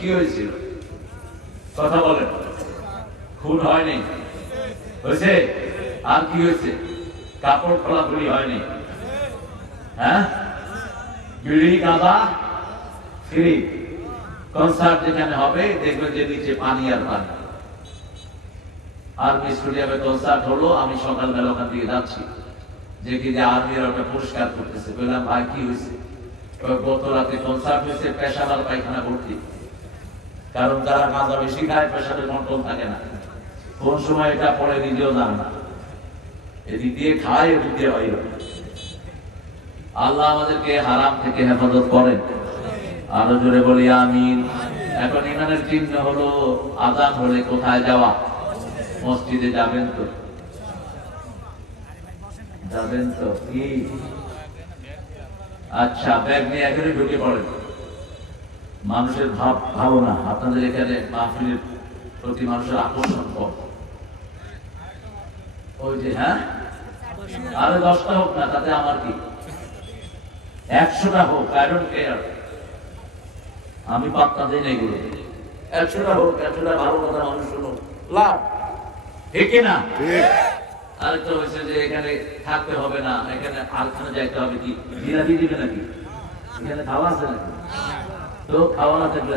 কি হয়েছিল? কথা বলেন। খুন হয়নি। হয়েছে? আর কি হয়েছে? কাপড় হয়নি। হ্যাঁ? বিড়ি ফ্রি কনসার্ট যেখানে হবে দেখবেন যে নিচে পানি আর পানি। আর্মি স্টেডিয়ামে কনসার্ট হলো, আমি সকালবেলা ওখান থেকে যাচ্ছি। যে কি যে আর্মির ওটা পুরস্কার করতেছে। বললাম, ভাই, কি হয়েছে? কয়, গত রাতে কনসার্ট হয়েছে পেশাদার পায়খানা ভর্তি। কারণ পেশাদের কন্ট্রোল থাকে না। কোন সময় এটা না। দিয়ে খায় হয়। আল্লাহ আমাদেরকে হারাম থেকে হেফাজত করেন। আরও জোরে বলি আমিন। এখন ইমানের চিহ্ন হলো আজান হলে কোথায় যাওয়া? মসজিদে যাবেন তো? যাবেন তো? কি? আচ্ছা ব্যাগ নিয়ে এখানে ঢুকে পড়েন। মানুষের ভাব, ভাবনা, আপনাদের এখানে মাহফিলের প্রতি মানুষের আকর্ষণ কম। ওই যে হ্যাঁ? আরে দশটা হোক না, তাতে আমার কি? একশোটা হোক আই ডোন্ট কেয়ার আমি পাত্তা দিই না এগুলো। একশোটা হোক, একশোটা ভালো কথা মানুষ শুনুক। লাভ। ঠিক না? আরেকটা হয়েছে যে এখানে থাকতে হবে না, এখানে আরখানে যাইতে হবে কি? বিনা দিয়ে দিবে নাকি? এখানে খাওয়া আছে নাকি? তো খাওয়া না থাকলে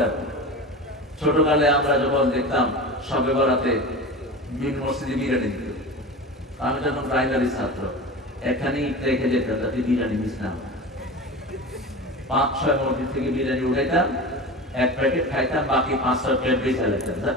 ছোটকালে আমরা যখন দেখতাম সবে বেড়াতে মিন মসজিদে বিরিয়ানি দিত। আমি যখন প্রাইমারি ছাত্র। এখানেই রেখে যেতাম যাতে বিরিয়ানি মিস না পাঁচ, ছয় মসজিদ থেকে বিরিয়ানি উঠাইতাম, এক প্যাকেট খাইতাম, বাকি পাঁচ, ছয় প্লেট বেঁচে লাগতাম